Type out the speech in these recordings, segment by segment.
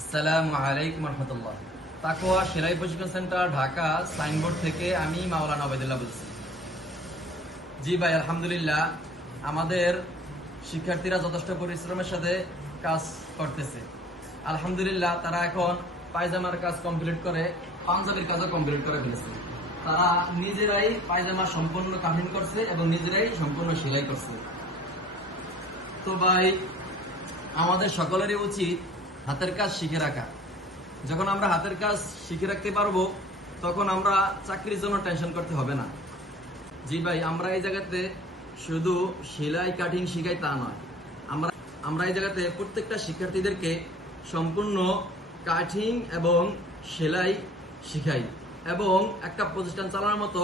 আসসালামু আলাইকুম রহমতুল্লাহ। তাকওয়া সেলাই প্রশিক্ষণ সেন্টার ঢাকা সাইনবোর্ড থেকে আমি মাওলানা ওবায়দুল্লাহ বলছি। জি ভাই, আলহামদুলিল্লাহ আমাদের শিক্ষার্থীরা যথেষ্ট পরিশ্রমের সাথে কাজ করতেছে। আলহামদুলিল্লাহ তারা এখন পায়জামার কাজ কমপ্লিট করে পাঞ্জাবির কাজও কমপ্লিট করে ফেলেছে। তারা নিজেরাই পায়জামা সম্পূর্ণ কাটিং করছে এবং নিজেরাই সম্পূর্ণ সেলাই করছে। তো ভাই, আমাদের সকলেরই উচিত হাতের কাজ শিখে রাখা। যখন আমরা হাতের কাজ শিখে রাখতে পারবো তখন আমরা চাকরির জন্য টেনশন করতে হবে না। জি ভাই, আমরা এই জায়গাতে শুধু সেলাই কাটিং শিখাই তা নয়, আমরা এই জায়গাতে প্রত্যেকটা শিক্ষার্থীদেরকে সম্পূর্ণ কাটিং এবং সেলাই শিখাই এবং একটা প্রতিষ্ঠান চালানোর মতো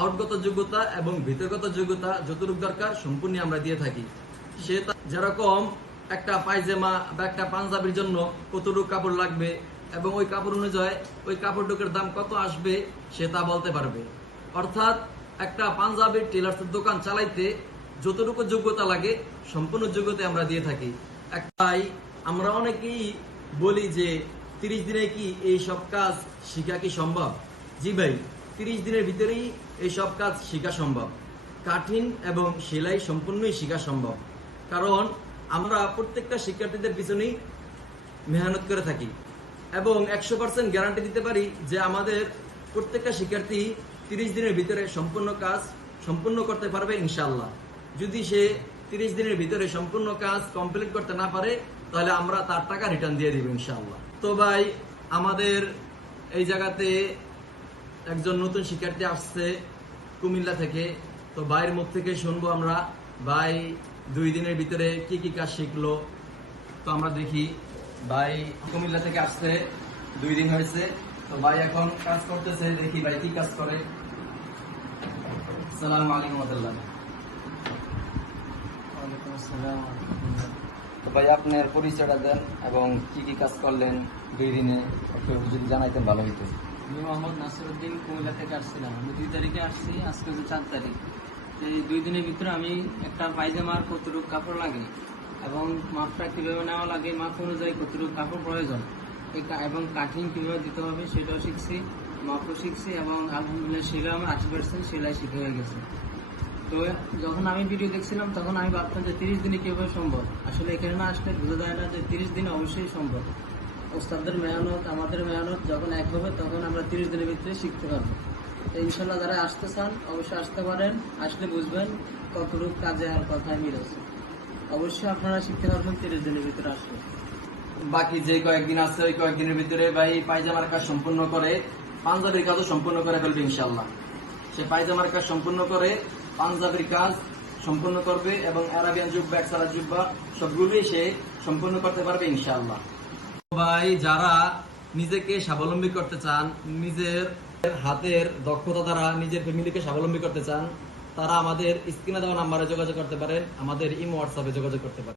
আউটগত যোগ্যতা এবং ভিতরগত যোগ্যতা যতটুকু দরকার সম্পূর্ণ আমরা দিয়ে থাকি। সে যেরকম একটা পায়জামা বা একটা পাঞ্জাবির জন্য কতটুকু কাপড় লাগবে এবং ওই কাপড় অনুযায়ী ওই কাপড়টুকের দাম কত আসবে সে তা বলতে পারবে। অর্থাৎ একটা পাঞ্জাবির টেলার্সের দোকান চালাইতে যতটুকু যোগ্যতা লাগে সম্পূর্ণ যোগ্যতা আমরা দিয়ে থাকি। একটাই আমরা অনেকেই বলি যে 30 দিনে কি এই সব কাজ শিখা কি সম্ভব? জি ভাই, 30 দিনের ভিতরেই এই সব কাজ শিখা সম্ভব। কাটিং এবং সেলাই সম্পূর্ণই শিখা সম্ভব, কারণ আমরা প্রত্যেকটা শিক্ষার্থীদের পিছনেই মেহনত করে থাকি এবং 100% গ্যারান্টি দিতে পারি যে আমাদের প্রত্যেকটা শিক্ষার্থী 30 দিনের ভিতরে সম্পূর্ণ কাজ সম্পূর্ণ করতে পারবে ইনশাআল্লাহ। যদি সে 30 দিনের ভিতরে সম্পূর্ণ কাজ কমপ্লিট করতে না পারে তাহলে আমরা তার টাকা রিটার্ন দিয়ে দিব ইনশাআল্লাহ। তো ভাই, আমাদের এই জায়গাতে একজন নতুন শিক্ষার্থী আসছে কুমিল্লা থেকে। তো ভাইয়ের মুখ থেকে শুনবো আমরা ভাই 2 দিনের ভিতরে কি কি কাজ শিখলো। তো আমরা দেখি, ভাই কুমিল্লা থেকে আসছে, 2 দিন হয়েছে। তো ভাই এখন কাজ করতেছে, দেখি ভাই কি কাজ করে। আসসালামু আলাইকুম ওয়ারাহমাতুল্লাহ। ওয়ালাইকুম আসসালাম। তো ভাই আপনার পরিচয়টা দেন এবং কি কি কাজ করলেন 2 দিনে একটু যদি জানাইতেন ভালো হইতো। আমি মোহাম্মদ নাসিরউদ্দিন, কুমিল্লা থেকে আসছিলাম। আমি 2 তারিখে আসছি, আজকে হচ্ছে 4 তারিখ। এই 2 দিনের ভিতরে আমি একটা পায়জামার কতটুকু কাপড় লাগে এবং মাপটা কীভাবে নেওয়া লাগে, মাপ অনুযায়ী কতটুকু কাপড় প্রয়োজন এবং কাটিং কীভাবে দিতে হবে সেটাও শিখছি, মাপও শিখছি এবং আলহামদুলিল্লাহ সেলাই আমার 80% সেলাই শিখে হয়ে গেছে। তো যখন আমি ভিডিও দেখছিলাম তখন আমি ভাবতাম যে 30 দিনে কীভাবে সম্ভব। আসলে এখানে না আসলে বোঝা যায় না যে 30 দিনে অবশ্যই সম্ভব। ওস্তাদদের মেহনত আমাদের মেহনত যখন এক হবে তখন আমরা 30 দিনের ভিতরে শিখতে পারবো। তো ইনশাল্লাহ যারা আসতে চান অবশ্যই আসতে পারেন, আসলে বুঝবেন কতটুকু কাজে আর কথায় মিল আছে। অবশ্যই আপনারা শিখতে পারবেন 30 দিনের ভিতরে আসলে। বাকি যে কয়েকদিন আছে ওই কয়েকদিনের ভিতরে ভাই পায়জামার কাজ সম্পূর্ণ করে পাঞ্জাবির কাজও সম্পূর্ণ করে ফেলবে ইনশাআল্লাহ। সে পায়জামার কাজ সম্পূর্ণ করে পাঞ্জাবির কাজ সম্পূর্ণ করবে এবং আরাবিয়ান জুব্বা, একসারা জুব্বা সবগুলোই সে সম্পূর্ণ করতে পারবে ইনশাআল্লাহ। ভাই, যারা নিজেকে স্বাবলম্বী করতে চান, নিজের হাতের দক্ষতা দ্বারা নিজের ফ্যামিলিকে স্বাবলম্বী করতে চান, তারা আমাদের স্ক্রিনে দেওয়া নাম্বারে যোগাযোগ করতে পারেন, আমাদের ইমো হোয়াটসঅ্যাপে যোগাযোগ করতে পারেন।